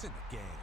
It's in the game.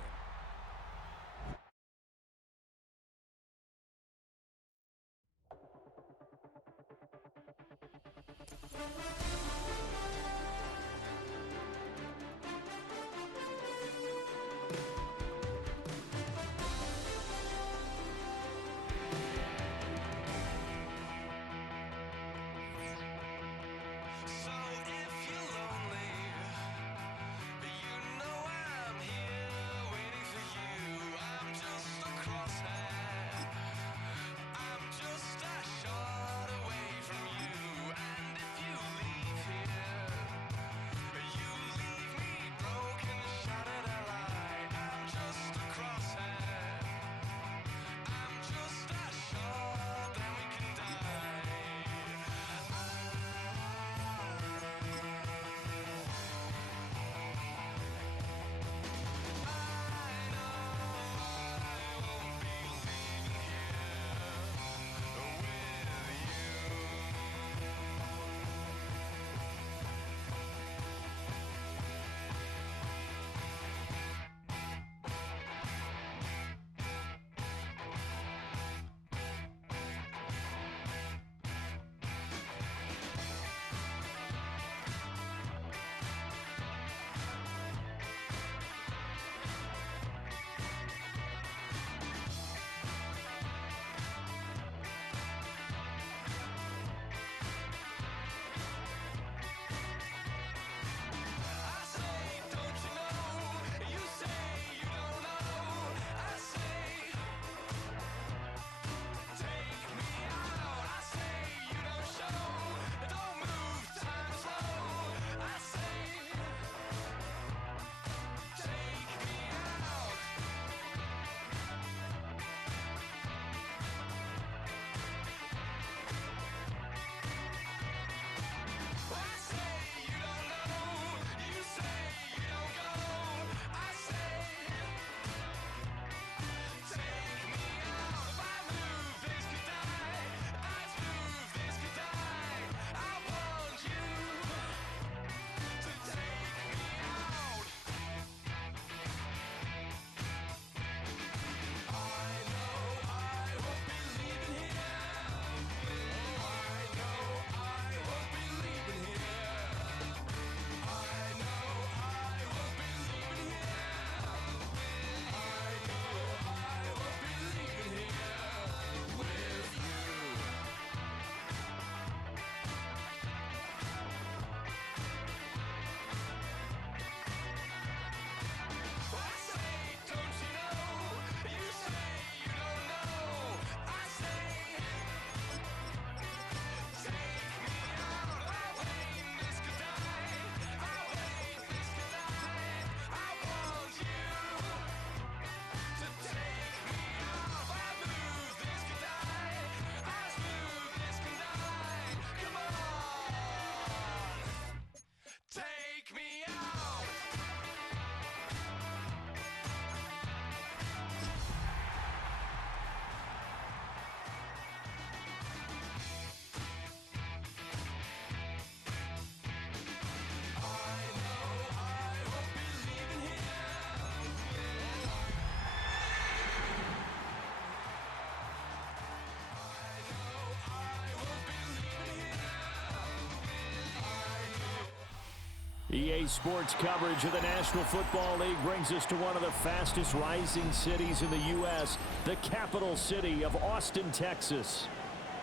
EA Sports coverage of the National Football League brings us to one of the fastest rising cities in the U.S., the capital city of Austin, Texas.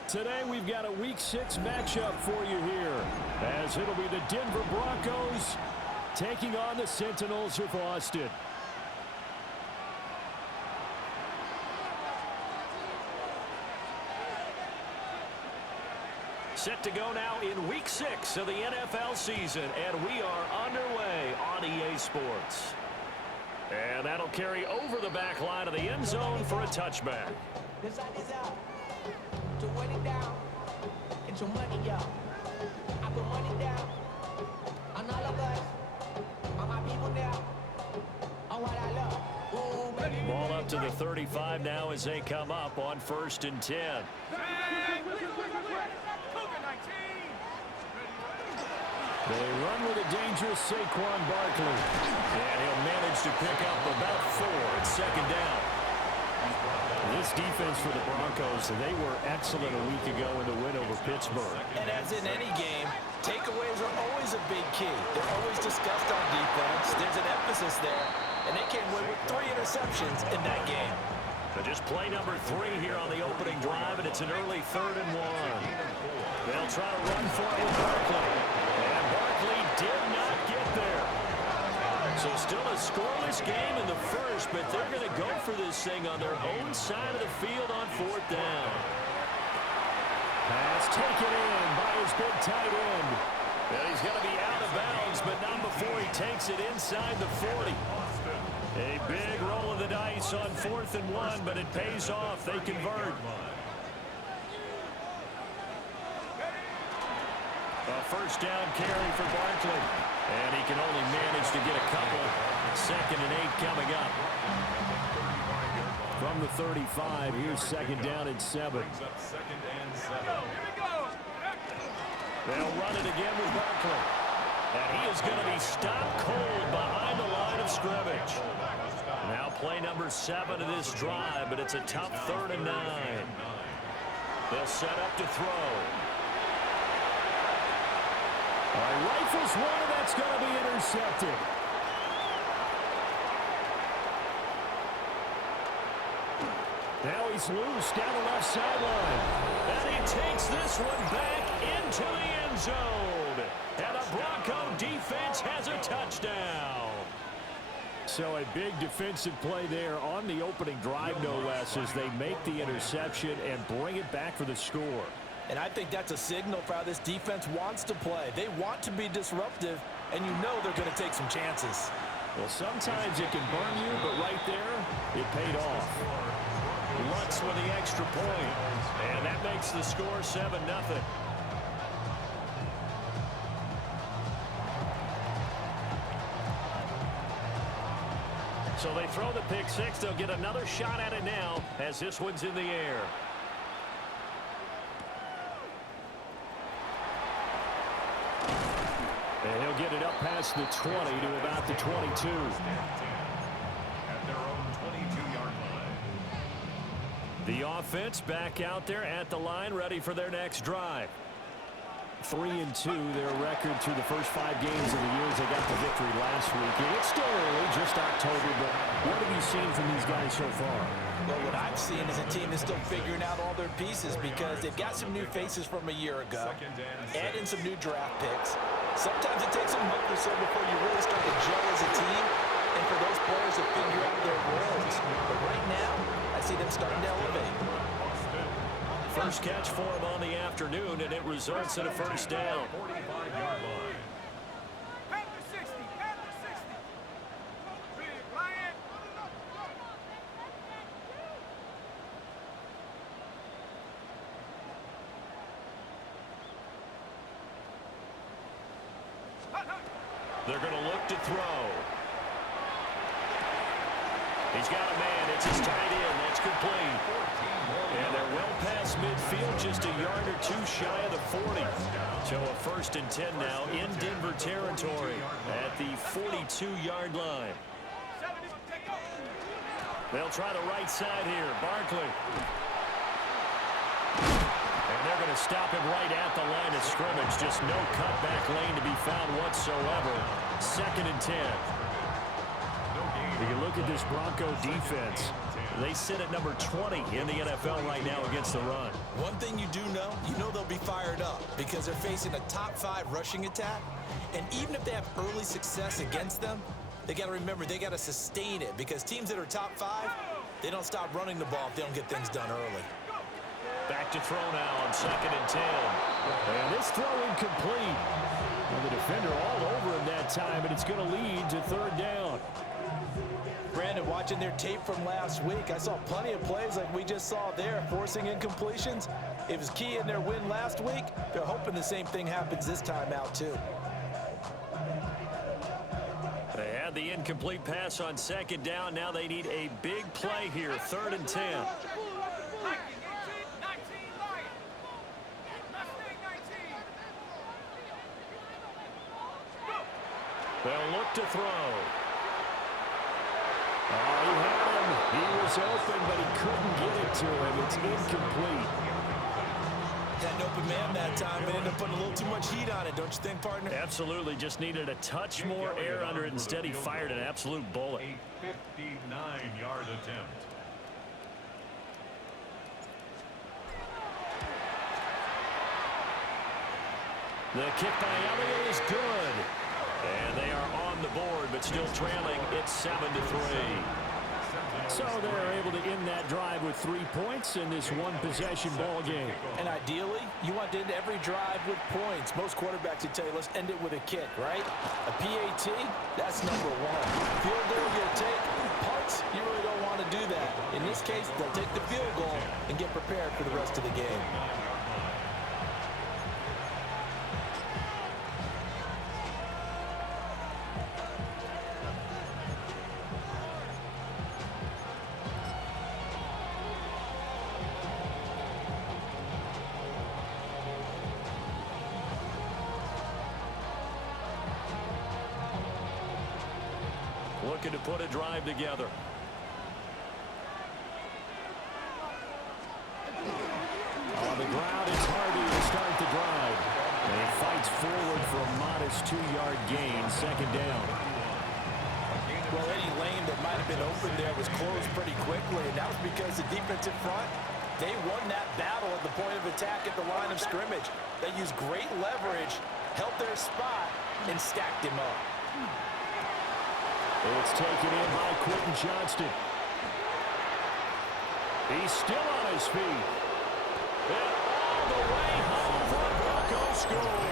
Today we've got a Week 6 matchup for you here, as it'll be the Denver Broncos taking on the Sentinels of Austin. Set to go now in Week 6 of the NFL season, and we are underway on EA Sports. And that'll carry over the back line of the end zone for a touchback. The sun is up. To run it down. Get your money up. I put money down. On all of us. On my people now. On what I love. Ooh, baby. Ball up to the 35 now as they come up on 1st and 10. They run with a dangerous Saquon Barkley. And he'll manage to pick up about 4 at second down. This defense for the Broncos, they were excellent a week ago in the win over Pittsburgh. And as in any game, takeaways are always a big key. They're always discussed on defense. There's an emphasis there. And they came away with 3 interceptions in that game. So just play number 3 here on the opening drive, and it's an early 3rd and 1. They'll try to run for it with Barkley. And Barkley did not get there. So still a scoreless game in the first, but they're going to go for this thing on their own side of the field on 4th down. Pass taken in by his big tight end. And he's going to be out of bounds, but not before he takes it inside the 40. A big roll of the dice on 4th and 1, but it pays off. They convert. A first down carry for Barkley. And he can only manage to get a couple. 2nd and 8 coming up. From the 35, here's 2nd down and 7. They'll run it again with Barkley. And he is going to be stopped cold behind the line of scrimmage. Now play number 7 of this drive, but it's a tough 3rd and 9. They'll set up to throw. All right, rifles one, and that's going to be intercepted. Now he's loose down the left sideline. And he takes this one back into the end zone. And a Bronco defense has a touchdown. So a big defensive play there on the opening drive, no less, as they make the interception and bring it back for the score. And I think that's a signal for how this defense wants to play. They want to be disruptive, and you know they're going to take some chances. Well, sometimes it can burn you, but right there, it paid off. Lutz with the extra point, and that makes the score 7-0. So they throw the pick six. They'll get another shot at it now as this one's in the air. And he'll get it up past the 20 to about the 22. The offense back out there at the line, ready for their next drive. 3-2, their record through the first 5 games of the year as they got the victory last week. And it's still early, just October, but what have you seen from these guys so far? Well, what I've seen is a team that's still figuring out all their pieces because they've got some new faces from a year ago, add in some new draft picks. Sometimes it takes a month or so before you really start to gel as a team and for those players to figure out their roles. But right now, I see them starting to elevate. First catch for him on the afternoon, and it results in a first down. They're going to look to throw. He's got a man. It's his tight end. That's complete. And they're well past midfield, just a yard or two shy of the 40. So a 1st and 10 now in Denver territory at the 42-yard line. They'll try the right side here. Barkley. And they're going to stop him right at the line of scrimmage. Just no cutback lane to be found whatsoever. 2nd and 10. You look at this Bronco defense. They sit at number 20 in the NFL right now against the run. One thing you do know, they'll be fired up because they're facing a top 5 rushing attack. And even if they have early success against them, they got to remember they got to sustain it because teams that are top 5, they don't stop running the ball if they don't get things done early. Back to throw now on 2nd and 10. And this throw incomplete. And the defender all over him that time, and it's going to lead to 3rd down. Brandon, watching their tape from last week, I saw plenty of plays like we just saw there, forcing incompletions. It was key in their win last week. They're hoping the same thing happens this time out, too. They had the incomplete pass on 2nd down. Now they need a big play here, 3rd and 10. They'll look to throw. Oh, he had him. He was open, but he couldn't get it to him. It's incomplete. Had an open man that time, but ended up putting a little too much heat on it, don't you think, partner? Absolutely. Just needed a touch more air under it. Instead, he fired an absolute bullet. A 59-yard attempt. The kick by Elliott is good. And they are on the board, but still trailing. It's 7-3. So they're able to end that drive with 3 points in this one-possession ball game. And ideally, you want to end every drive with points. Most quarterbacks would tell you, let's end it with a kick, right? A PAT, that's number one. Field goal, you'll take. Punts, you really don't want to do that. In this case, they'll take the field goal and get prepared for the rest of the game. Looking to put a drive together. On the ground, it's Hardy to start the drive. And he fights forward for a modest 2-yard gain, second down. Well, any lane that might have been open there was closed pretty quickly, and that was because the defensive front, they won that battle at the point of attack at the line of scrimmage. They used great leverage, held their spot, and stacked him up. It's taken in by Quentin Johnston. He's still on his feet. And all the way home for a Broncos score.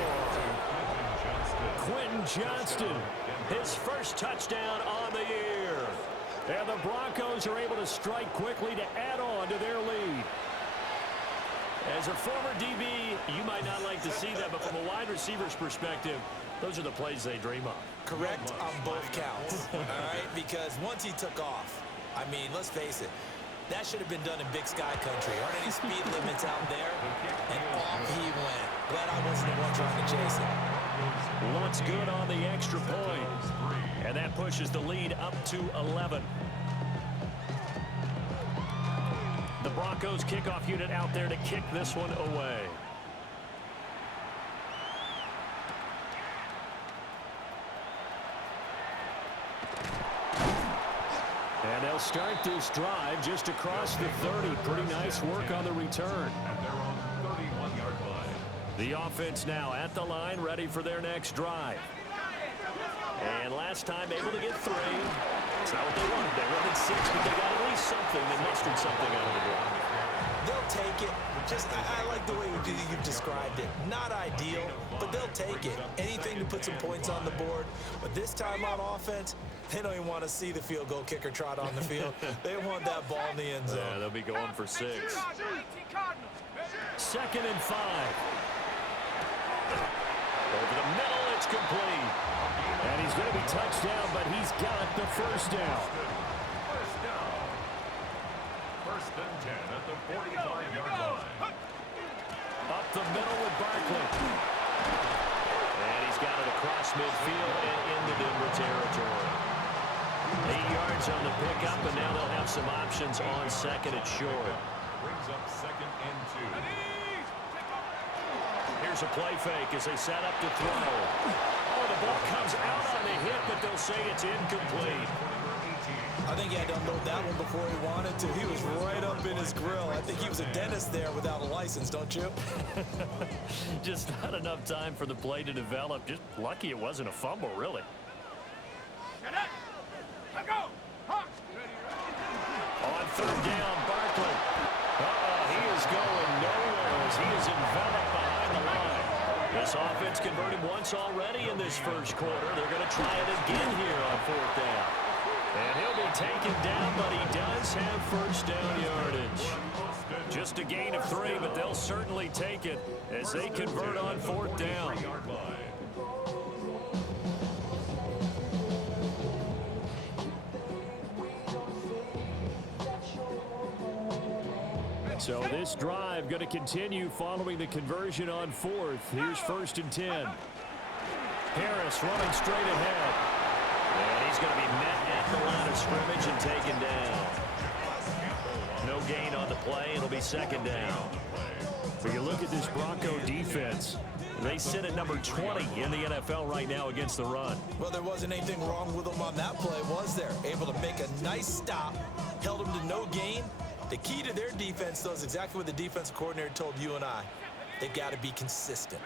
Quentin Johnston, his first touchdown on the year. And the Broncos are able to strike quickly to add on to their lead. As a former DB, you might not like to see that, but from a wide receiver's perspective, those are the plays they dream of. Correct on both counts, all right? Because once he took off, I mean, let's face it, that should have been done in Big Sky Country. Aren't any speed limits out there? And off he went. Glad I wasn't the one trying to chase him. Looks good on the extra point. And that pushes the lead up to 11. The Broncos kickoff unit out there to kick this one away. And they'll start this drive just across the 30. Pretty nice work on the return. And they're on the 31-yard line. The offense now at the line, ready for their next drive. And last time able to get 3. It's not what they wanted. They wanted 6, but they got at least something. They mustered something out of the drive. They'll take it. Just, I like the way you've described it. Not ideal, but they'll take it. Anything to put some points on the board. But this time on offense, they don't even want to see the field goal kicker trot on the field. They want that ball in the end zone. Yeah, they'll be going for 6. 2nd and 5. Over the middle, it's complete. And he's going to be touched down, but he's got the first down. First down. 1st and 10 at the 45-yard line. Up the middle with Barkley. And he's got it across midfield and into Denver territory. 8 yards on the pickup, and now they'll have some options on 2nd and short. Brings up 2nd and 2. Here's a play fake as they set up to throw. Oh, the ball comes out on the hit, but they'll say it's incomplete. I think he had to unload that one before he wanted to. He was right up in his grill. I think he was a dentist there without a license, don't you? Just not enough time for the play to develop. Just lucky it wasn't a fumble, really. On 3rd down, Barkley. He is going nowhere as he is enveloped behind the line. This offense converted once already in this first quarter. They're going to try it again here on 4th down. And he'll be taken down, but he does have first down yardage. Just a gain of 3, but they'll certainly take it as they convert on 4th down. So this drive going to continue following the conversion on 4th. Here's 1st and 10. Harris running straight ahead. And he's going to be met at the line of scrimmage and taken down. No gain on the play. It'll be second down. When you look at this Bronco defense, they sit at number 20 in the NFL right now against the run. Well, there wasn't anything wrong with them on that play, was there? Able to make a nice stop, held them to no gain. The key to their defense, though, is exactly what the defensive coordinator told you and I. They've got to be consistent.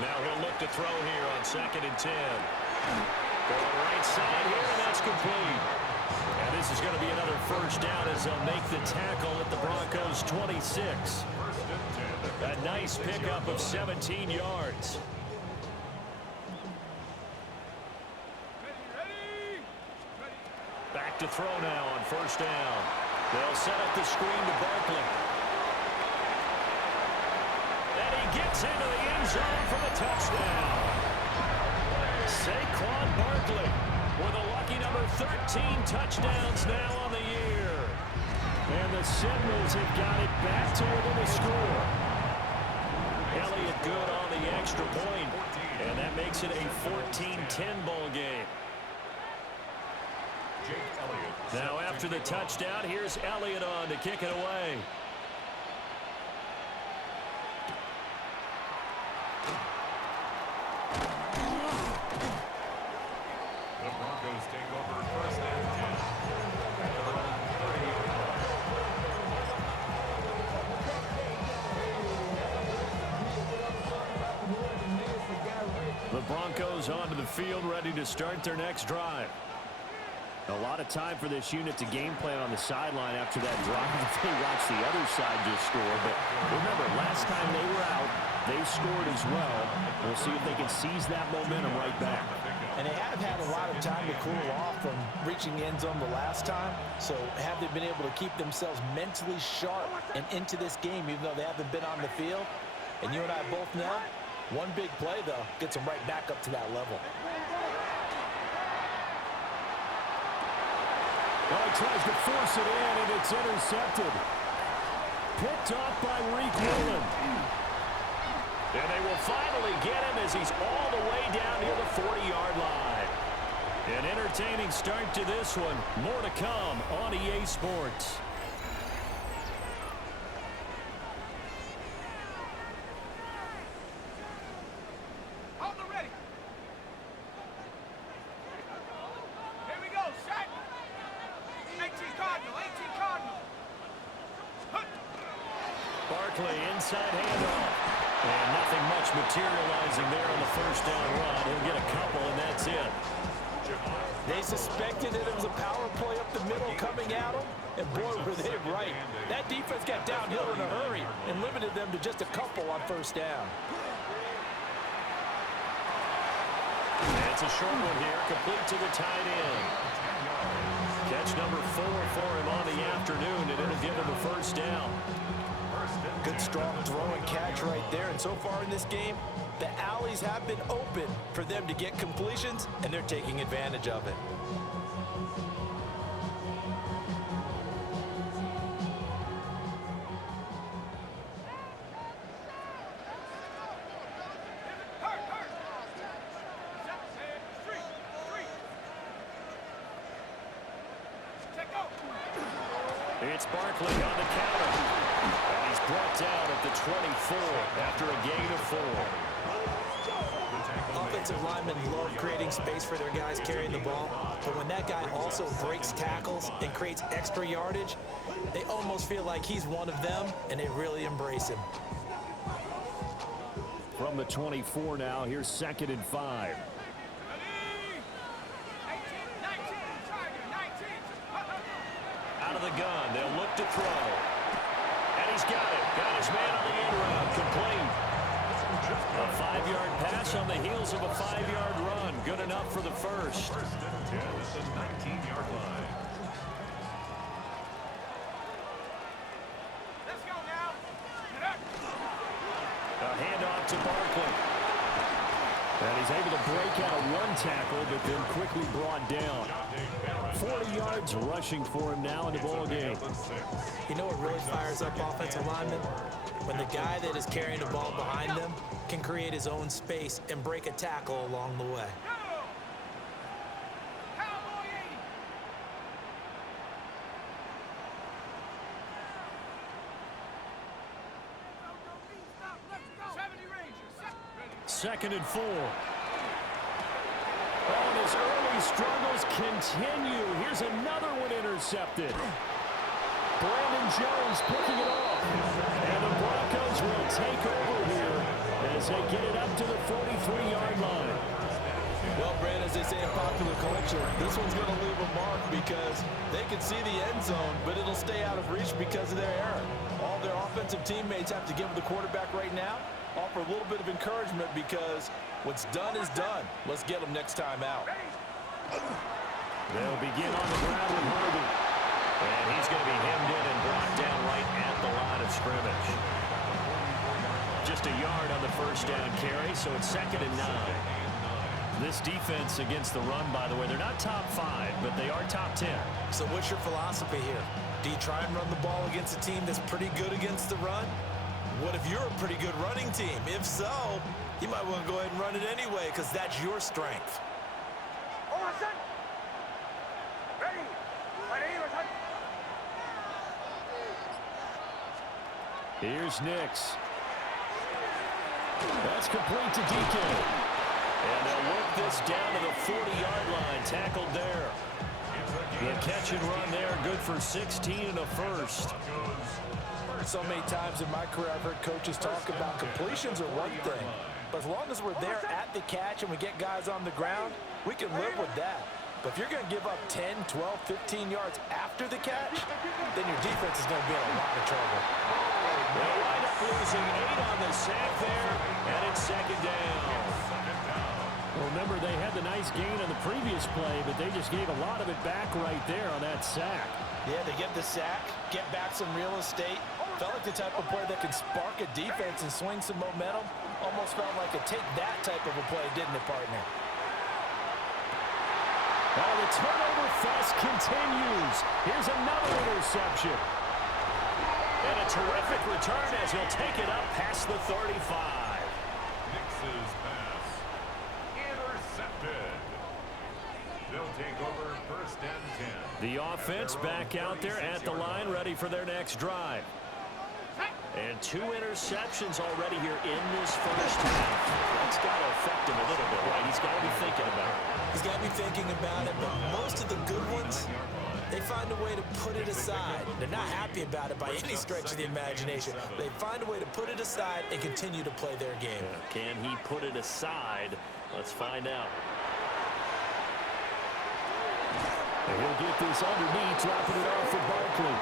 Now he'll look to throw here on 2nd and 10. Going right side here, and that's complete. And this is going to be another first down as they'll make the tackle at the Broncos' 26. A nice pickup of 17 yards. Back to throw now on first down. They'll set up the screen to Barkley. And he gets into the end zone for the touchdown. Saquon Barkley with a lucky number 13 touchdowns now on the year. And the Sentinels have got it back to within a score. Elliott good on the extra point, and that makes it a 14-10 ball game. Now after the touchdown, here's Elliott on to kick it away. The Broncos take over 1st and 10. The Broncos onto the field, ready to start their next drive. A lot of time for this unit to game plan on the sideline after that drive. They watched the other side just score. But remember, last time they were out, they scored as well. We'll see if they can seize that momentum right back. And they have had a lot of time to cool off from reaching the end zone the last time. So have they been able to keep themselves mentally sharp and into this game, even though they haven't been on the field? And you and I both know, one big play, though, gets them right back up to that level. Well, he tries to force it in, and it's intercepted. Picked off by Reek Whelan. And they will finally get him as he's all the way down near the 40-yard line. An entertaining start to this one. More to come on EA Sports. Barkley inside handoff. And nothing much materializing there on the first down run. He'll get a couple, and that's it. They suspected that it was a power play up the middle coming at them, and boy, were they right. That defense got downhill in a hurry and limited them to just a couple on first down. It's a short one here, complete to the tight end. Catch number 4 for him on the afternoon, and it'll give him a first down. Good, strong throw and catch right there. And so far in this game, the alleys have been open for them to get completions, and they're taking advantage of it. It's Barkley on the counter. And he's brought down at the 24 after a gain of 4. Offensive linemen love creating space for their guys carrying the ball, but when that guy also breaks tackles and creates extra yardage, they almost feel like he's one of them, and they really embrace him. From the 24 now, here's 2nd and 5. Out of the gun, they'll look to throw. And he's got it. Got his man on the end route. Complete. A 5-yard pass on the heels of a 5-yard run. Good enough for the first. 1st and 10 at the 19-yard line. Let's go now. A handoff to Barkley. And he's able to break out of one tackle, but then quickly brought down. 40 yards rushing for him now in the ball game. You know what really fires up offensive linemen? When the guy that is carrying the ball behind them can create his own space and break a tackle along the way. Second and 4. Oh, and his early struggles continue. Here's another one intercepted. Brandon Jones picking it off. And the Broncos will take over here as they get it up to the 43-yard line. Well, Brandon, as they say in popular culture, this one's going to leave a mark because they can see the end zone, but it'll stay out of reach because of their error. All their offensive teammates have to give the quarterback right now offer a little bit of encouragement because what's done is done. Let's get them next time out. They'll begin on the ground with Harvey. And he's going to be hemmed in and brought down right at the line of scrimmage. Just a yard on the first down carry, so it's 2nd and 9. This defense against the run, by the way, they're not top 5, but they are top 10. So what's your philosophy here? Do you try and run the ball against a team that's pretty good against the run? What if you're a pretty good running team? If so, you might want to go ahead and run it anyway because that's your strength. Here's Nix. That's complete to DK. And they'll work this down to the 40-yard line. Tackled there. The catch and run there, good for 16 and a first. So many times in my career, I've heard coaches talk about completions are one thing. But as long as we're there at the catch and we get guys on the ground, we can live with that. But if you're going to give up 10, 12, 15 yards after the catch, then your defense is going to be in a lot of trouble. They'll wind up losing 8 on the sack there, and it's 2nd down. Well, remember, they had the nice gain on the previous play, but they just gave a lot of it back right there on that sack. Yeah, they get the sack, get back some real estate. Felt like the type of play that can spark a defense and swing some momentum. Almost felt like a take that type of a play, didn't it, partner? Well, the turnover fest continues. Here's another interception. And a terrific return as he'll take it up past the 35. Nix's pass. Intercepted. They'll take over 1st and 10. The offense back out there at the line, ready for their next drive. And 2 interceptions already here in this first half. That's got to affect him a little bit, right? He's got to be thinking about it. He's got to be thinking about it, but most of the good ones, they find a way to put it aside. They're not happy about it by any stretch of the imagination. They find a way to put it aside and continue to play their game. Can he put it aside? Let's find out. And he'll get this underneath, dropping it off for Barkley.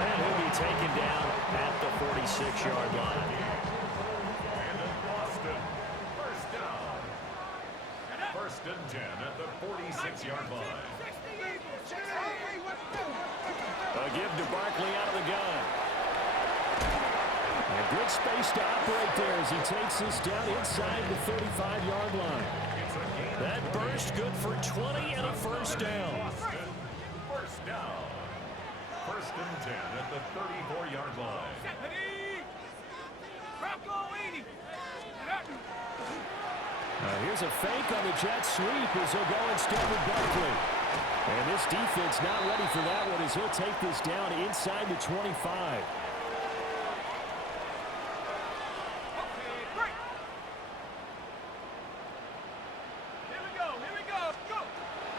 And he'll be taken down at the 46-yard line. And in Boston, 1st down. 1st and 10 at the 46-yard line. A give to Barkley out of the gun. And good space to operate there as he takes this down inside the 35-yard line. That burst good for 20 and a first down. Boston, 1st down. 1st and 10 at the 34-yard line. Here's a fake on the jet sweep as he'll go instead with Barkley. And this defense not ready for that one as he'll take this down inside the 25.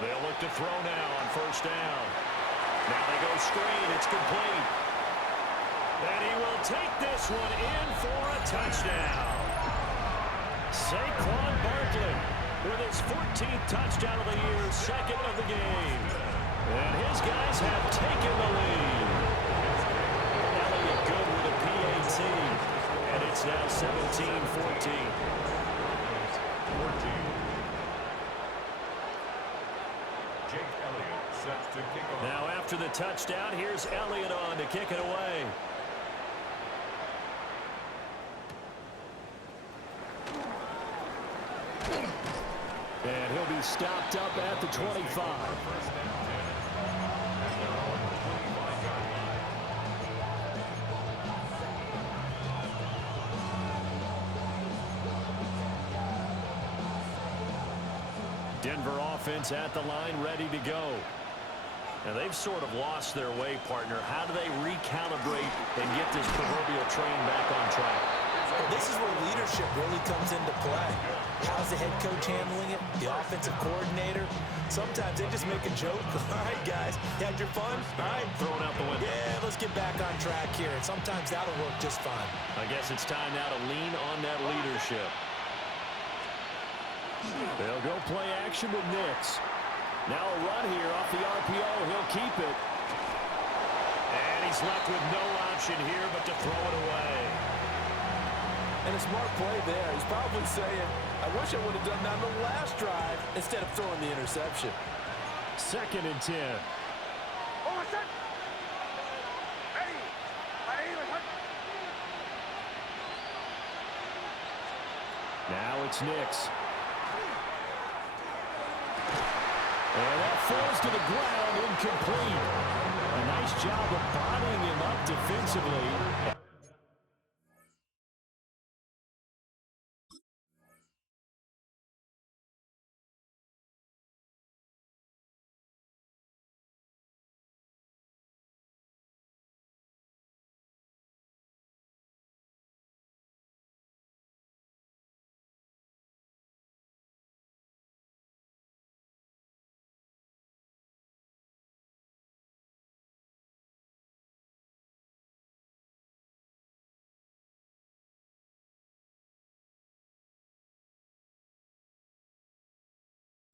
They'll look to throw now on 1st down. Now they go screen. It's complete. And he will take this one in for a touchdown. Saquon Barkley with his 14th touchdown of the year, 2nd of the game. And his guys have taken the lead. Elliott good with a PAT. And it's now 17-14. 14. Jake Elliott set to kick off. Now after the touchdown, here's Elliott on to kick it away. And he'll be stopped up at the 25. Denver offense at the line, ready to go. Now they've sort of lost their way, partner. How do they recalibrate and get this proverbial train back on track? Well, this is where leadership really comes into play. How's the head coach handling it? The offensive coordinator? Sometimes they just make a joke. All right, guys, you had your fun? All right. Throw it out the window. Yeah, let's get back on track here. And sometimes that'll work just fine. I guess it's time now to lean on that leadership. They'll go play action with Nix. Now a run here off the RPO. He'll keep it. And he's left with no option here but to throw it away. And a smart play there. He's probably saying, I wish I would have done that on the last drive instead of throwing the interception. 2nd and 10. Now it's Nix. And that falls to the ground, incomplete. A nice job of bodying him up defensively.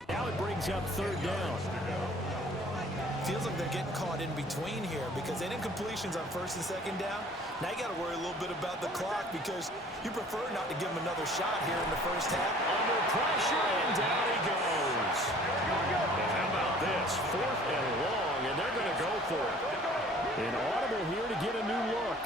Now it brings up 3rd down. Feels like they're getting caught in between here because they didn't completions on 1st and 2nd down. Now you got to worry a little bit about the clock because you prefer not to give them another shot here in the 1st half. Under pressure, and down he goes. And how about this? 4th and long, and they're going to go for it. An audible here to get a new look.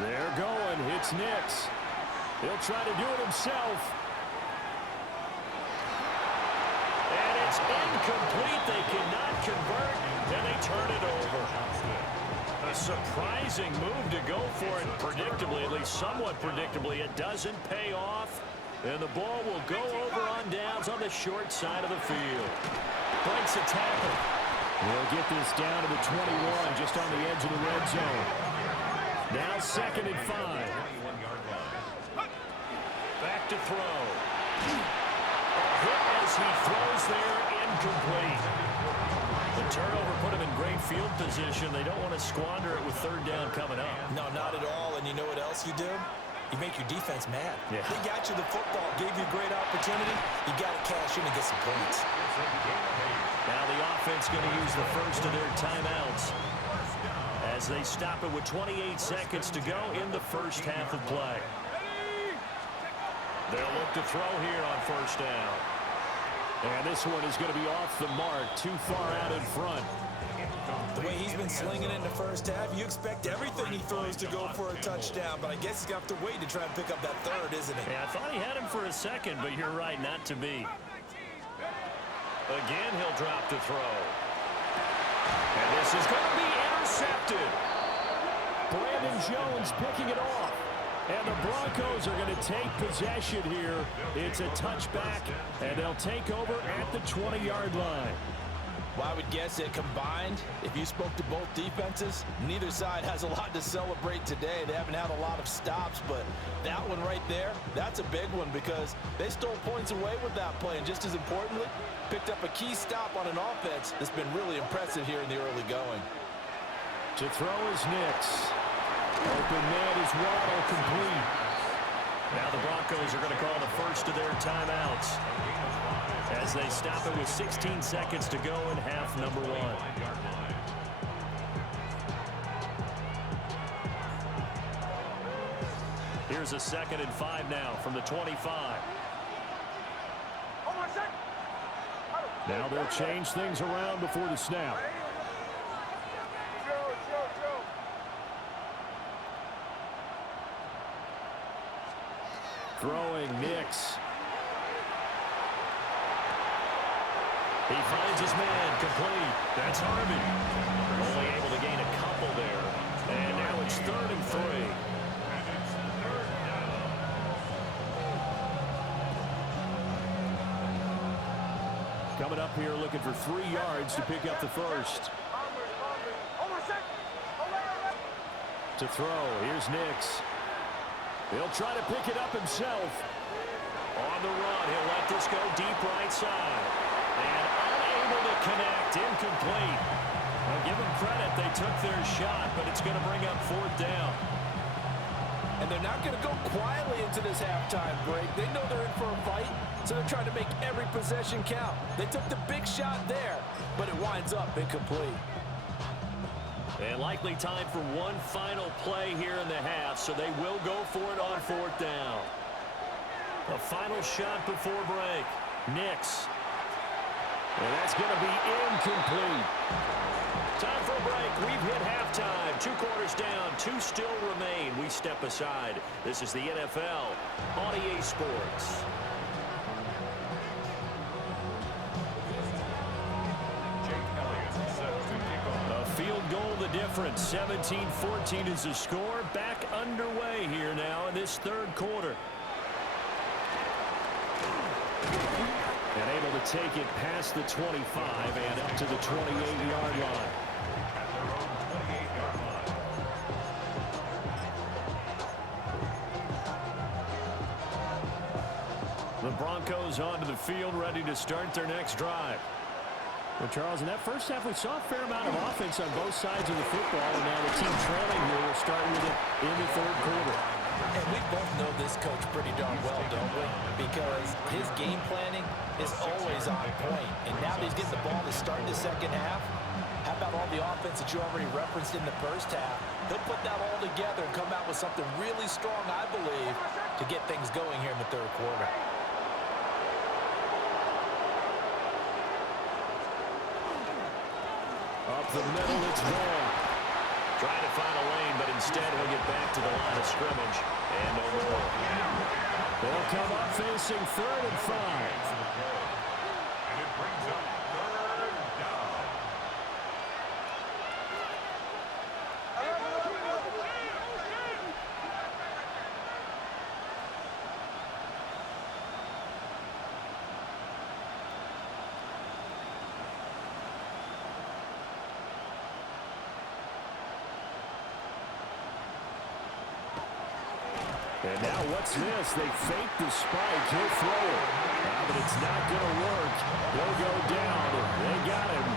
They're going. It's Nix. He'll try to do it himself. And it's incomplete. They cannot convert, and they turn it over. A surprising move to go for it predictably, at least somewhat predictably. It doesn't pay off, and the ball will go over on downs on the short side of the field. Breaks a tackle. We'll get this down to the 21, just on the edge of the red zone. Now 2nd and 5. Back to throw. A hit as he throws there, incomplete. The turnover put him in great field position. They don't want to squander it with 3rd down coming up. No, not at all. And you know what else you do? You make your defense mad. Yeah. They got you the football, gave you a great opportunity. You got to cash in and get some points. Now the offense going to use the first of their timeouts as they stop it with 28 seconds to go in the 1st half of play. They'll look to throw here on 1st down. And this one is going to be off the mark, too far out in front. The way he's been slinging it in the 1st half, you expect everything he throws to go for a touchdown, but I guess he's got to wait to try and pick up that 3rd, isn't he? Yeah, I thought he had him for a second, but you're right, not to be. Again, he'll drop to throw. And this is going to be intercepted. Brandon Jones picking it off. And the Broncos are going to take possession here. It's a touchback, and they'll take over at the 20-yard line. Well, I would guess that combined, if you spoke to both defenses, neither side has a lot to celebrate today. They haven't had a lot of stops, but that one right there, that's a big one because they stole points away with that play. And just as importantly, picked up a key stop on an offense that's been really impressive here in the early going. To throw is Nix. Open man is Waddle, complete. Now the Broncos are going to call the first of their timeouts as they stop it with 16 seconds to go in half number 1. Here's a 2nd and 5 now from the 25. Now they'll change things around before the snap. Throwing Nix. He finds his man complete. That's Harvey. Only able to gain a couple there. And now it's 3rd and 3. Coming up here looking for 3 yards to pick up the first. To throw, here's Nix. He'll try to pick it up himself. On the run, he'll let this go deep right side. And unable to connect, incomplete. I'll give them credit, they took their shot, but it's going to bring up 4th down. And they're not going to go quietly into this halftime break. They know they're in for a fight, so they're trying to make every possession count. They took the big shot there, but it winds up incomplete. And likely time for one final play here in the half, so they will go for it on 4th down. A final shot before break. Nix. And that's going to be incomplete. Time for a break. We've hit halftime. 2 quarters down. 2 still remain. We step aside. This is the NFL on EA Sports. A field goal the difference. 17-14 is the score. Back underway here now in this 3rd quarter. And able to take it past the 25 and up to the 28-yard line. At their own 28-yard line. The Broncos onto the field, ready to start their next drive. Well, Charles, in that first half, we saw a fair amount of offense on both sides of the football, and now the team trailing here will start with it in the 3rd quarter. And we both know this coach pretty darn well, don't we? Because his game planning is always on point. And now that he's getting the ball to start the 2nd half, how about all the offense that you already referenced in the first half? He'll put that all together and come out with something really strong, I believe, to get things going here in the 3rd quarter. Up the middle, it's Vaughn. Trying to find a lane, but instead he'll get back to the line of scrimmage. And no more. They'll come up facing 3rd and 5. And it brings up 3rd down. And now what's this? They fake the spike. He'll throw it. But it's not going to work. He'll go down. They got him.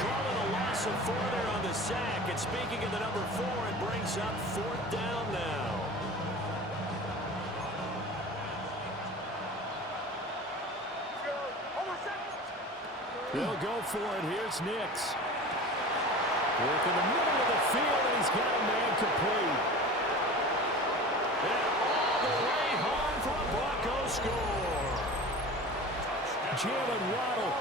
Calling a loss of 4 there on the sack. And speaking of the number 4, it brings up 4th down now. They'll go for it. Here's Nix. Work in the middle of the field, and he's got a man complete. And all the way home for a Broncos score. Jalen Waddle,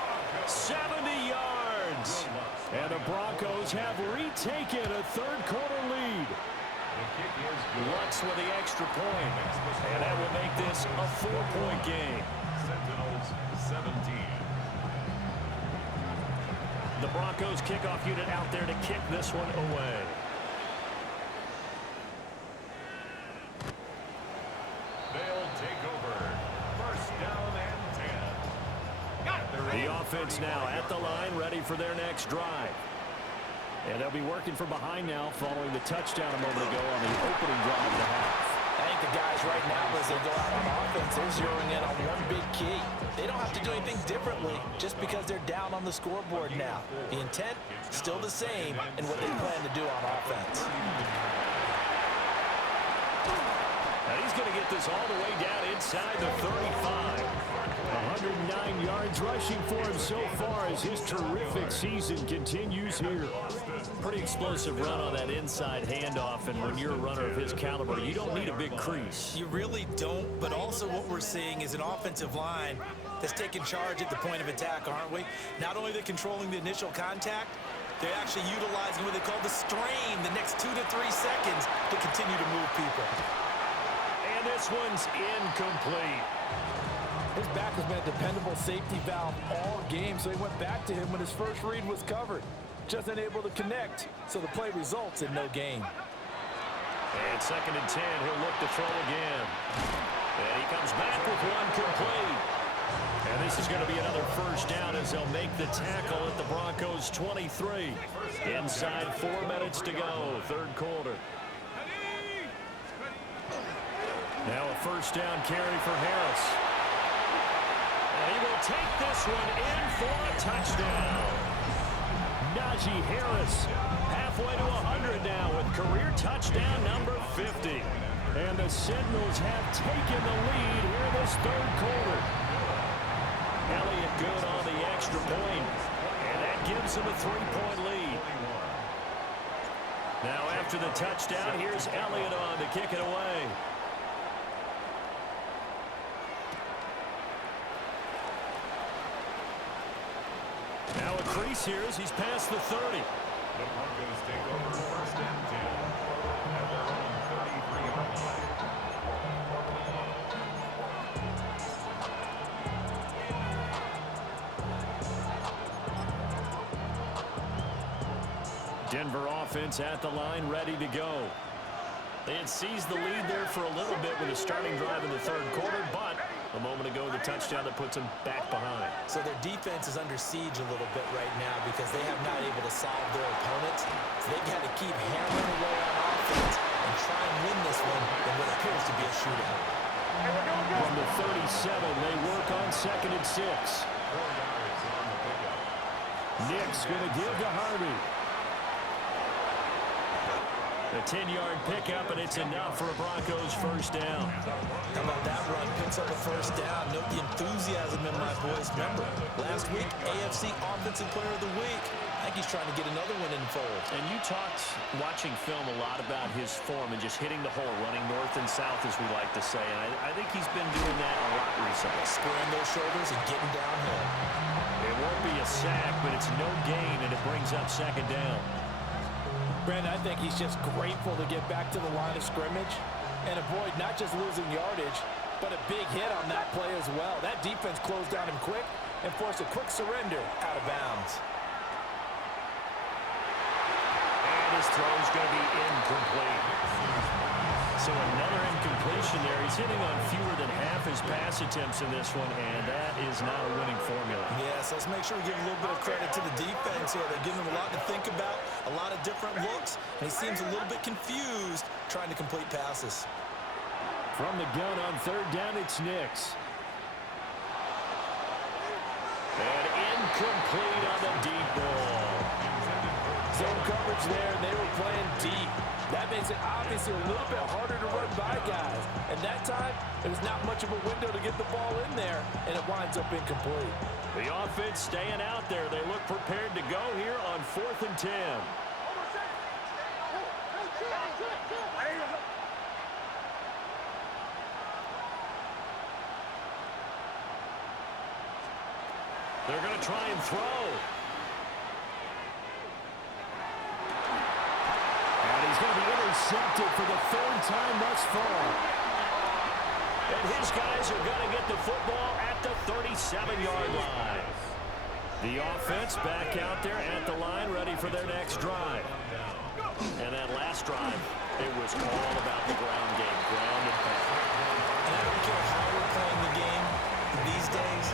70 yards. And the Broncos have retaken a 3rd quarter lead. Lutz with the extra point. And that will make this a 4-point game. Sentinels 17. The Broncos kickoff unit out there to kick this one away. They'll take over. 1st down and 10. The offense now at the line, ready for their next drive. And they'll be working from behind now following the touchdown a moment ago on the opening drive of the half. I think the guys right now, as they go out on offense, they're zeroing in on one big key. They don't have to do anything differently just because they're down on the scoreboard now. The intent, still the same in what they plan to do on offense. And he's going to get this all the way down inside the 35. 109 yards yards rushing for him so far as his terrific season continues here. Pretty explosive run on that inside handoff, and when you're a runner of his caliber, you don't need a big crease. You really don't, but also what we're seeing is an offensive line that's taking charge at the point of attack, aren't we? Not only are they controlling the initial contact, they're actually utilizing what they call the strain the next 2 to 3 seconds to continue to move people. And this one's incomplete. His back has been a dependable safety valve all game, so he went back to him when his first read was covered. Just unable to connect, so the play results in no gain. And 2nd and 10, he'll look to throw again. And he comes back with one complete. And this is going to be another first down as they'll make the tackle at the Broncos' 23. Inside 4 minutes to go, 3rd quarter. Now a first down carry for Harris. And he will take this one in for a touchdown. Najee Harris halfway to 100 now with career touchdown number 50. And the Sentinels have taken the lead here in this 3rd quarter. Elliott good on the extra point, and that gives him a 3-point lead. Now after the touchdown, here's Elliott on to kick it away. Now a crease here as he's past the 30. The Broncos take over 1st and 10 at their own 33-yard line. Denver offense at the line, ready to go. They had seized the lead there for a little bit with a starting drive in the 3rd quarter, but a moment ago the touchdown that puts them back behind. So their defense is under siege a little bit right now because they have not able to solve their opponents. So they've got to keep hammering away on offense and try and win this one in what appears to be a shootout. From the 37, they work on 2nd and 6. 4 yards on the pickup. Nick's going to give to Harvey. A 10-yard pickup, and it's enough for a Broncos first down. How about that run? Picks up a first down. Note the enthusiasm in my voice. Remember, last week, AFC Offensive Player of the Week. I think he's trying to get another one in the fold. And you talked, watching film, a lot about his form and just hitting the hole, running north and south, as we like to say. And I think he's been doing that a lot recently. Squaring those shoulders and getting downhill. It won't be a sack, but it's no gain, and it brings up 2nd down. Brandon, I think he's just grateful to get back to the line of scrimmage and avoid not just losing yardage, but a big hit on that play as well. That defense closed down him quick and forced a quick surrender out of bounds. And his throw's going to be incomplete. So another incompletion there. He's hitting on fewer than half his pass attempts in this one, and that is not a winning formula. Yes, let's make sure we give a little bit of credit to the defense here. They're giving him a lot to think about, a lot of different looks, and he seems a little bit confused trying to complete passes. From the gun on 3rd down, it's Nix. And incomplete on the deep ball. Zone coverage there, and they were playing deep. That makes it obviously a little bit harder to run by guys. And that time, it was not much of a window to get the ball in there, and it winds up incomplete. The offense staying out there. They look prepared to go here on 4th and 10. They're going to try and throw. And he's going to be intercepted for the 3rd time thus far. And his guys are going to get the football at the 37-yard line. The offense back out there at the line, ready for their next drive. And that last drive, it was all about the ground game, ground and pound. And I don't care how we're playing the game these days,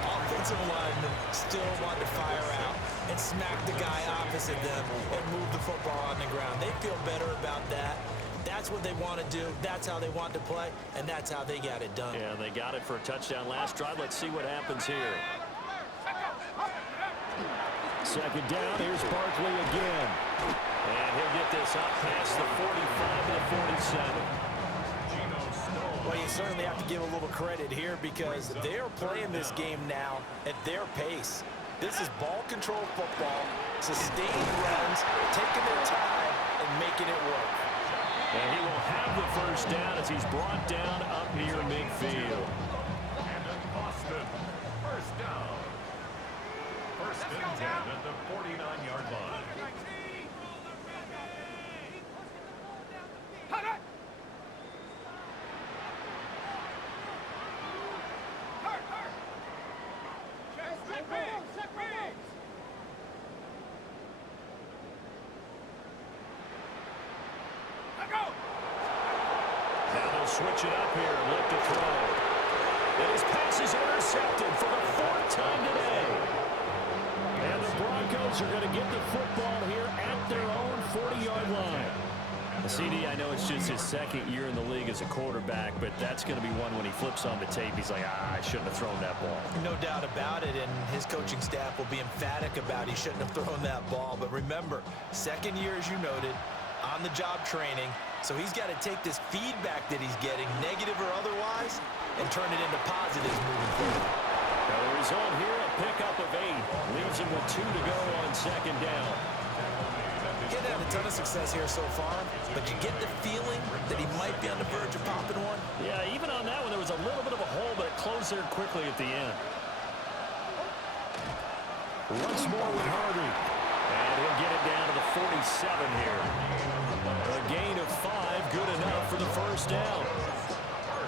offensive linemen still want to fire out and smack the guy opposite them and move the football on the ground. They feel better about that. That's what they want to do. That's how they want to play, and that's how they got it done. Yeah, they got it for a touchdown last drive. Let's see what happens here. 2nd down, here's Barkley again. And he'll get this up past the 45 to the 47. Well, you certainly have to give a little credit here because they're playing this game now at their pace. This is ball control football, sustained runs, taking their time and making it work. And he will have the first down as he's brought down up near midfield. And in Boston, first down. First and 10 at the 49-yard line. Now they'll switch it up here and look to throw. And his pass is intercepted for the fourth time today. And the Broncos are going to get the football here at their own 40-yard line. CD, I know it's just his second year in the league as a quarterback, but that's going to be one when he flips on the tape. He's like, I shouldn't have thrown that ball. No doubt about it, and his coaching staff will be emphatic about he shouldn't have thrown that ball. But remember, second year, as you noted, on-the-job training, so he's got to take this feedback that he's getting, negative or otherwise, and turn it into positives moving forward. The result here, a pickup of 8. Leaves him with 2 to go on second down. He hasn't had a ton of success here so far, but you get the feeling that he might be on the verge of popping one. Yeah, even on that one, there was a little bit of a hole, but it closed there quickly at the end. Once more with Harvey. And he'll get it down to the 47 here. A gain of 5, good enough for the first down.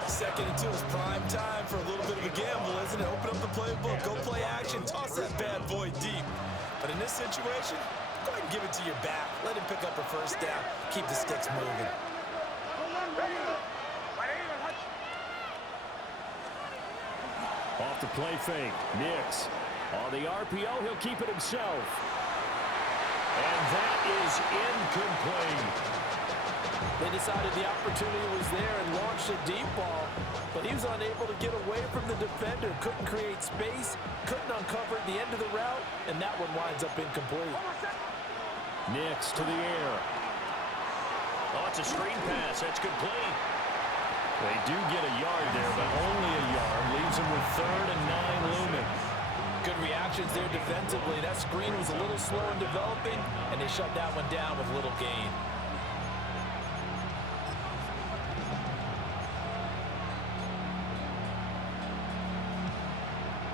Second and 2 is prime time for a little bit of a gamble, isn't it? Open up the playbook, go play action, toss that bad boy deep. But in this situation, go ahead and give it to your back. Let him pick up a first down. Keep the sticks moving. Off the play fake. Nix. On the RPO, he'll keep it himself. And that is incomplete. They decided the opportunity was there and launched a deep ball, but he was unable to get away from the defender. Couldn't create space, couldn't uncover the end of the route, and that one winds up incomplete. Nix to the air. Oh, it's a screen pass. That's complete. They do get a yard there, but only a yard. Leaves them with 3rd and 9 looming. Good reactions there defensively. That screen was a little slow in developing, and they shut that one down with little gain.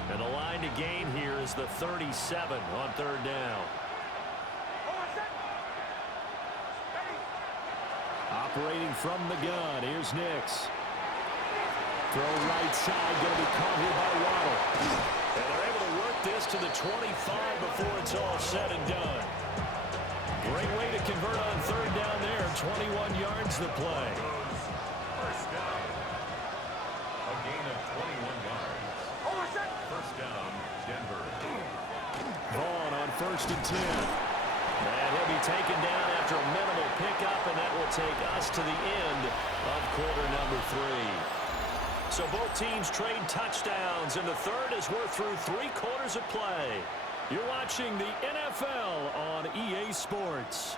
And the line to gain here is the 37 on 3rd down. Operating from the gun, here's Nix. Throw right side, going to be caught here by Waddle. And they're able to work this to the 25 before it's all said and done. Great way to convert on 3rd down there. 21 yards the play. First down. A gain of 21 yards. First down, Denver. Vaughn on 1st and 10. And he'll be taken down after a minimal pickup, and that will take us to the end of quarter number 3. So both teams trade touchdowns, and the third as we're through 3 quarters of play. You're watching the NFL on EA Sports.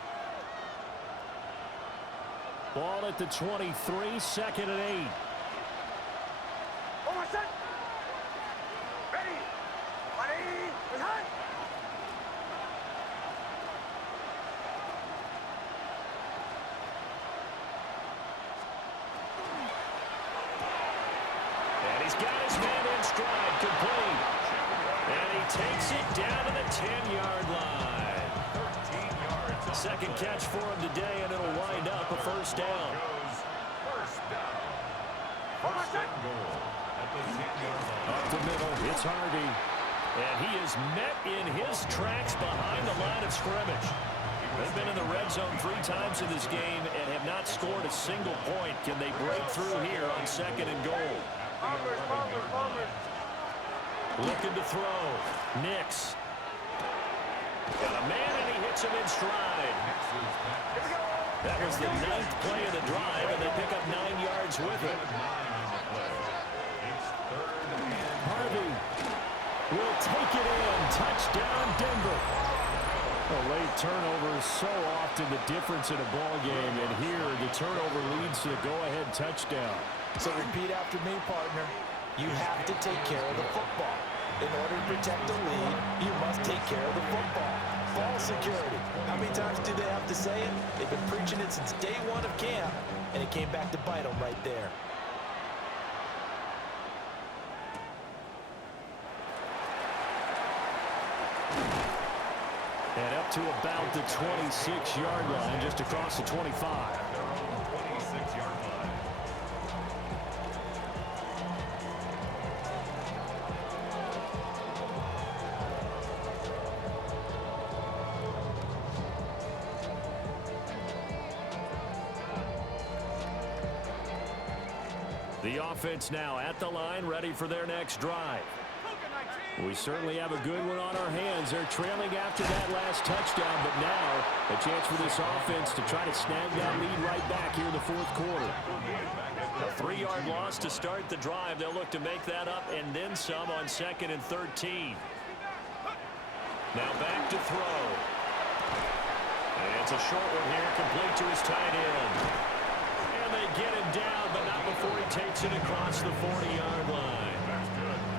Ball at the 23, 2nd and 8. Got his man in stride, complete. And he takes it down to the 10-yard line. 13 yards. Second catch for him today, and it'll wind up a first down. First down. First and goal at the 10-yard line. Up the middle, it's Harvey. And he is met in his tracks behind the line of scrimmage. They've been in the red zone 3 times in this game and have not scored a single point. Can they break through here on 2nd and goal? Looking to throw. Nix. Got a man, and he hits him in stride. That was the 9th play of the drive, and they pick up 9 yards with it. Harvey will take it in. Touchdown, Denver. A late turnover is so often the difference in a ball game, and here the turnover leads to the go-ahead touchdown. So repeat after me, partner. You have to take care of the football. In order to protect the lead, you must take care of the football. Ball security. How many times do they have to say it? They've been preaching it since day one of camp, and it came back to bite them right there. And up to about the 26-yard line, just across the 25. 26-yard line. The offense now at the line, ready for their next drive. We certainly have a good one on our hands. They're trailing after that last touchdown, but now a chance for this offense to try to snag that lead right back here in the fourth quarter. A 3-yard loss to start the drive. They'll look to make that up and then some on 2nd and 13. Now back to throw. And it's a short one here, complete to his tight end. And they get him down, but not before he takes it across the 40-yard line.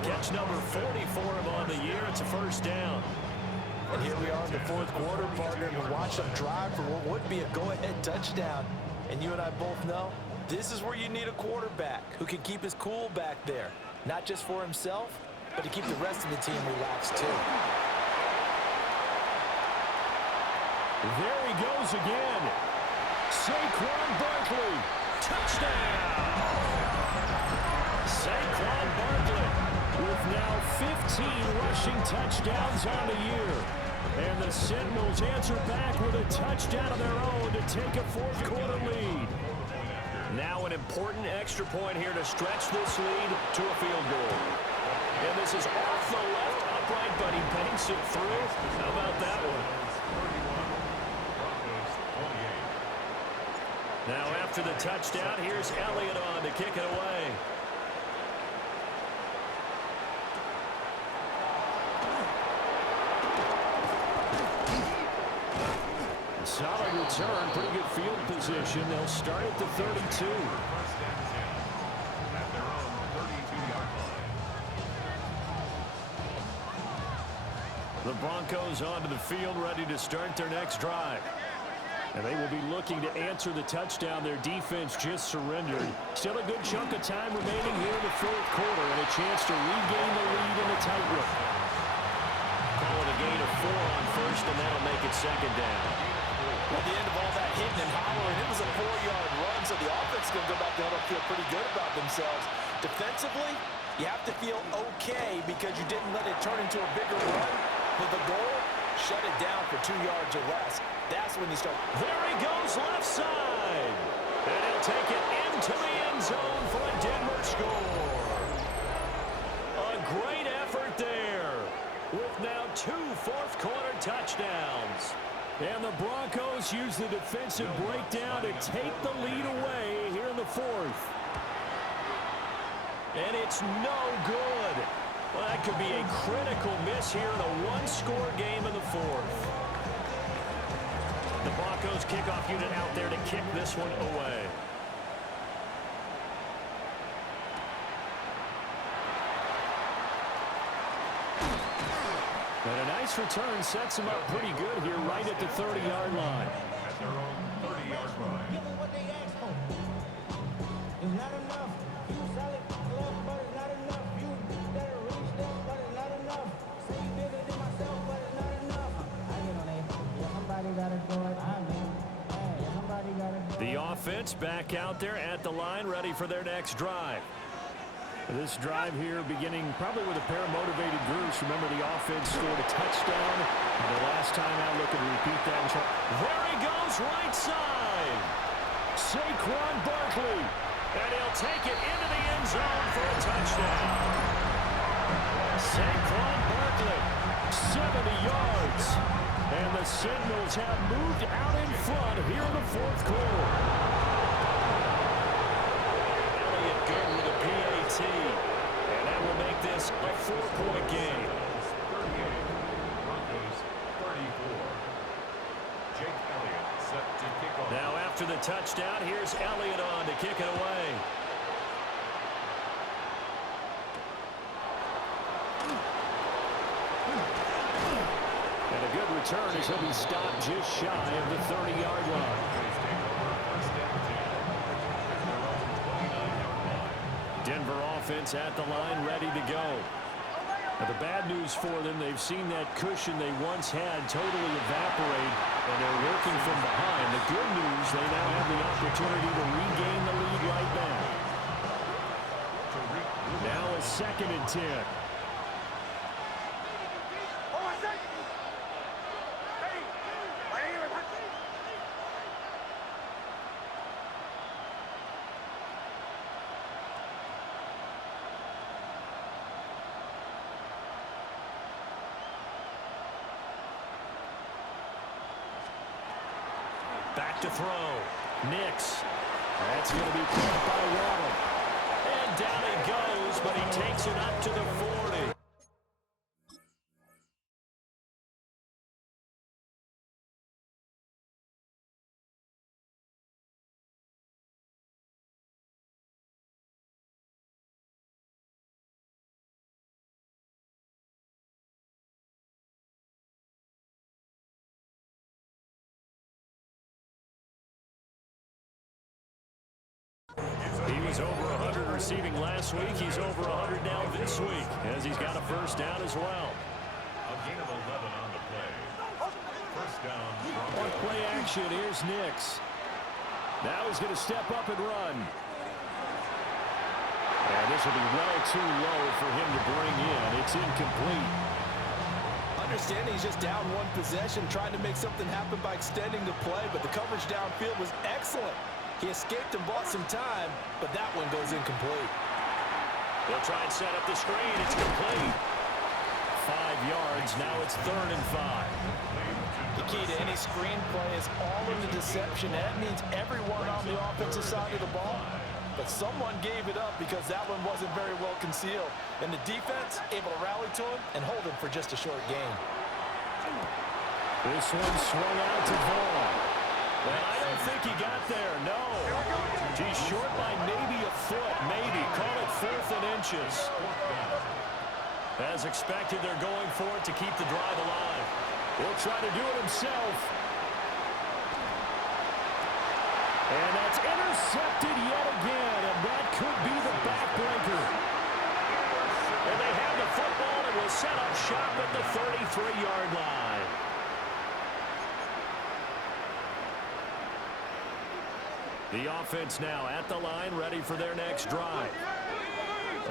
Catch number 40 for him on the year. It's a first down. And here we are in the fourth quarter, partner, and watch them drive for what would be a go-ahead touchdown. And you and I both know this is where you need a quarterback who can keep his cool back there, not just for himself, but to keep the rest of the team relaxed too. There he goes again. Saquon Barkley, touchdown! Saquon Barkley with now 15 rushing touchdowns on the year. And the Sentinels answer back with a touchdown of their own to take a fourth quarter lead. Now an important extra point here to stretch this lead to a field goal. And this is off the left upright, but he banks it through. How about that one? Now after the touchdown, here's Elliott on to kick it away. Solid return, pretty good field position. They'll start at the 32. First and 10 at their own 32-yard line. The Broncos onto the field, ready to start their next drive. And they will be looking to answer the touchdown their defense just surrendered. Still a good chunk of time remaining here in the fourth quarter and a chance to regain the lead in the tightrope. Call it a gain of 4 on first, and that'll make it second down. At the end of all that hitting and hollering, it was a 4-yard run, so the offense is going to go back there and feel pretty good about themselves. Defensively, you have to feel okay because you didn't let it turn into a bigger run. But the goal, shut it down for 2 yards or less. That's when you start. There he goes left side. And he'll take it into the end zone for a Denver score. A great effort there with now 2 fourth-quarter touchdowns. And the Broncos use the defensive breakdown to take the lead away here in the fourth. And it's no good. Well, that could be a critical miss here in a one-score game in the fourth. The Broncos kickoff unit out there to kick this one away. And a nice return sets them up pretty good here right at the 30-yard line. At their own 30-yard line. Give them what they asked for. It's not enough. You solid left, but it's not enough. You better reach them, but it's not enough. Say you bigger than myself, but it's not enough. I get on it. Yeah, somebody gotta do it. I mean, hey, somebody gotta do it. The offense back out there at the line, ready for their next drive. This drive here beginning probably with a pair of motivated groups. Remember, the offense scored a touchdown. And the last time out, looking to repeat that. There he goes, right side. Saquon Barkley. And he'll take it into the end zone for a touchdown. Saquon Barkley, 70 yards. And the Sentinels have moved out in front here in the fourth quarter. Elliott good with a PAT. And that will make this a 4-point game. 38, Broncos 34. Jake Elliott set to kick off. Now after the touchdown, here's Elliott on to kick it away. And a good return as he'll be stopped just shy of the 30-yard line. Denver offense at the line, ready to go. Now the bad news for them, they've seen that cushion they once had totally evaporate, and they're working from behind. The good news, they now have the opportunity to regain the lead right back. Now a 2nd and 10. Back to throw. Nix. That's going to be caught by Waddle. And down he goes, but he takes it up to the 40. He was over 100 receiving last week. He's over 100 now this week, as he's got a first down as well. A gain of 11 on the play. First down. On play action, here's Nix. Now he's going to step up and run. And this will be well too low for him to bring in. It's incomplete. Understand he's just down one possession, trying to make something happen by extending the play, but the coverage downfield was excellent. He escaped and bought some time, but that one goes incomplete. They'll try and set up the screen. It's complete. 5 yards. Now it's 3rd and 5. The key to any screen play is all in the deception. That means everyone on the offensive side of the ball. But someone gave it up because that one wasn't very well concealed. And the defense able to rally to him and hold him for just a short gain. This one swung out to Vaughn. Well, I don't think he got there, no. He's short by maybe a foot, maybe. Call it 4th and inches. As expected, they're going for it to keep the drive alive. He'll try to do it himself. And that's intercepted yet again, and that could be the backbreaker. And they have the football and will set up shop at the 33-yard line. The offense now at the line, ready for their next drive.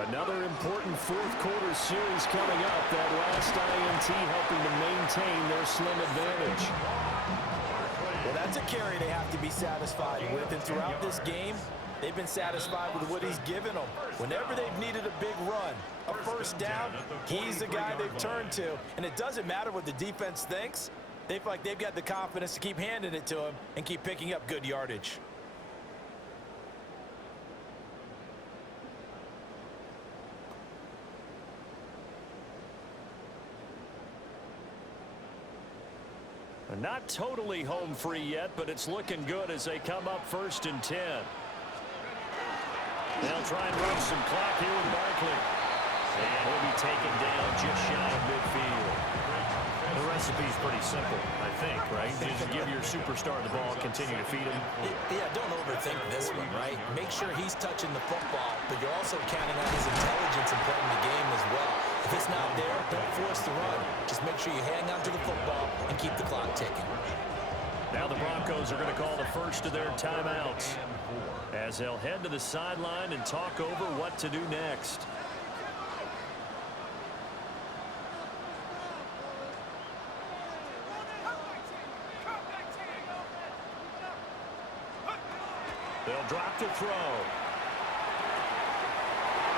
Another important fourth-quarter series coming up. That last INT helping to maintain their slim advantage. Well, that's a carry they have to be satisfied with. And throughout this game, they've been satisfied with what he's given them. Whenever they've needed a big run, a first down, he's the guy they've turned to. And it doesn't matter what the defense thinks. They feel like they've got the confidence to keep handing it to him and keep picking up good yardage. Not totally home free yet, but it's looking good as they come up 1st and 10. They'll try and run some clock here with Barkley. And he'll be taken down just shy of midfield. The recipe's pretty simple, I think, right? Just give your superstar the ball, continue to feed him. Yeah, don't overthink this one, right? Make sure he's touching the football, but you're also counting on his intelligence in playing the game as well. If it's not there, don't force the run. Just make sure you hang on to the football and keep the clock ticking. Now the Broncos are going to call the first of their timeouts as they'll head to the sideline and talk over what to do next. They'll drop to throw.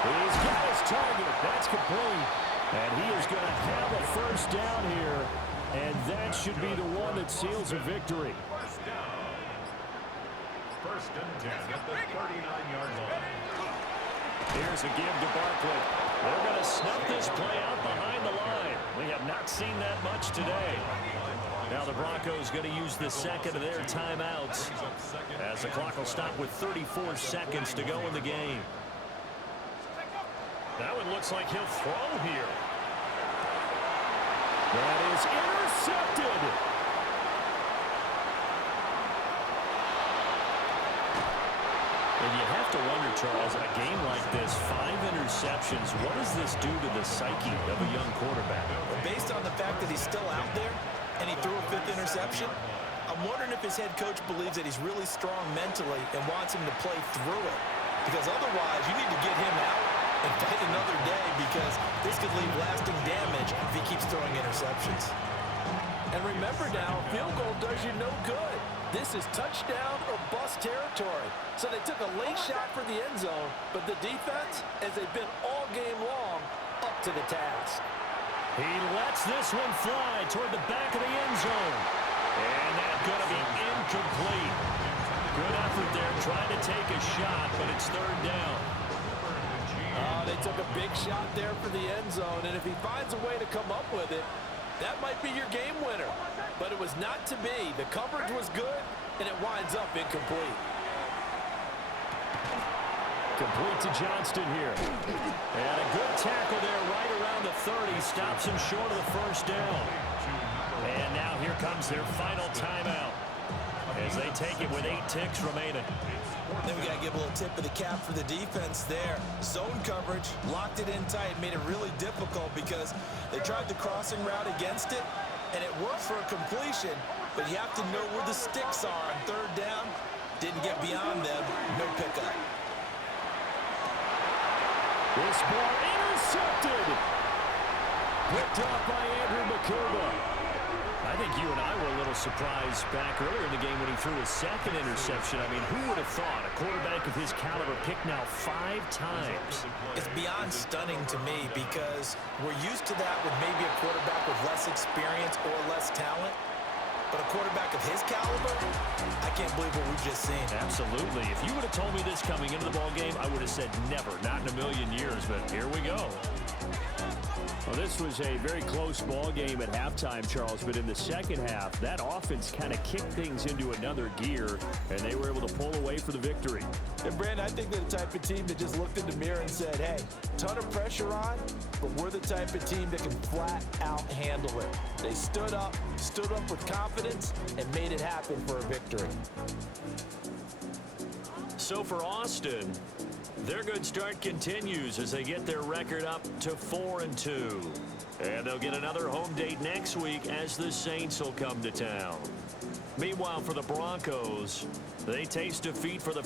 He's got his target. That's complete. And he is going to have a first down here. And that should be the one that seals a victory. First down. 1st and 10 at the 39-yard line. Here's a give to Barkley. They're going to snuff this play out behind the line. We have not seen that much today. Now the Broncos going to use the second of their timeouts as the clock will stop with 34 seconds to go in the game. That one looks like he'll throw here. That is intercepted. intercepted. And you have to wonder, Charles, a game like this, 5 interceptions, what does this do to the psyche of a young quarterback? Well, based on the fact that he's still out there and he threw a 5th interception, I'm wondering if his head coach believes that he's really strong mentally and wants him to play through it. Because otherwise, you need to get him out and fight another day, because this could leave lasting damage if he keeps throwing interceptions. And remember now, field goal does you no good. This is touchdown or bust territory. So they took a late shot for the end zone, but the defense, as they've been all game long, up to the task. He lets this one fly toward the back of the end zone. And that's going to be incomplete. Good effort there, trying to take a shot, but it's 3rd down. They took a big shot there for the end zone, and if he finds a way to come up with it, that might be your game winner. But it was not to be. The coverage was good, and it winds up incomplete. Complete to Johnston here. And a good tackle there right around the 30. Stops him short of the 1st down. And now here comes their final timeout as they take it with 8 ticks remaining. Then we got to give a little tip of the cap for the defense there. Zone coverage, locked it in tight, made it really difficult because they tried the crossing route against it, and it worked for a completion, but you have to know where the sticks are on 3rd down. Didn't get beyond them, no pickup. This ball intercepted. Picked off by Andrew McCurva. I think you and I were a little surprised back earlier in the game when he threw his 2nd interception. I mean, who would have thought a quarterback of his caliber picked now 5 times? It's beyond stunning to me because we're used to that with maybe a quarterback with less experience or less talent. But a quarterback of his caliber, I can't believe what we've just seen. Absolutely. If you would have told me this coming into the ballgame, I would have said never, not in a million years, but here we go. Well, this was a very close ball game at halftime, Charles, but in the second half, that offense kind of kicked things into another gear, and they were able to pull away for the victory. And, Brandon, I think they're the type of team that just looked in the mirror and said, hey, ton of pressure on, but we're the type of team that can flat out handle it. They stood up with confidence, and made it happen for a victory. So for Austin, their good start continues as they get their record up to 4-2. And they'll get another home date next week as the Saints will come to town. Meanwhile, for the Broncos, they taste defeat for the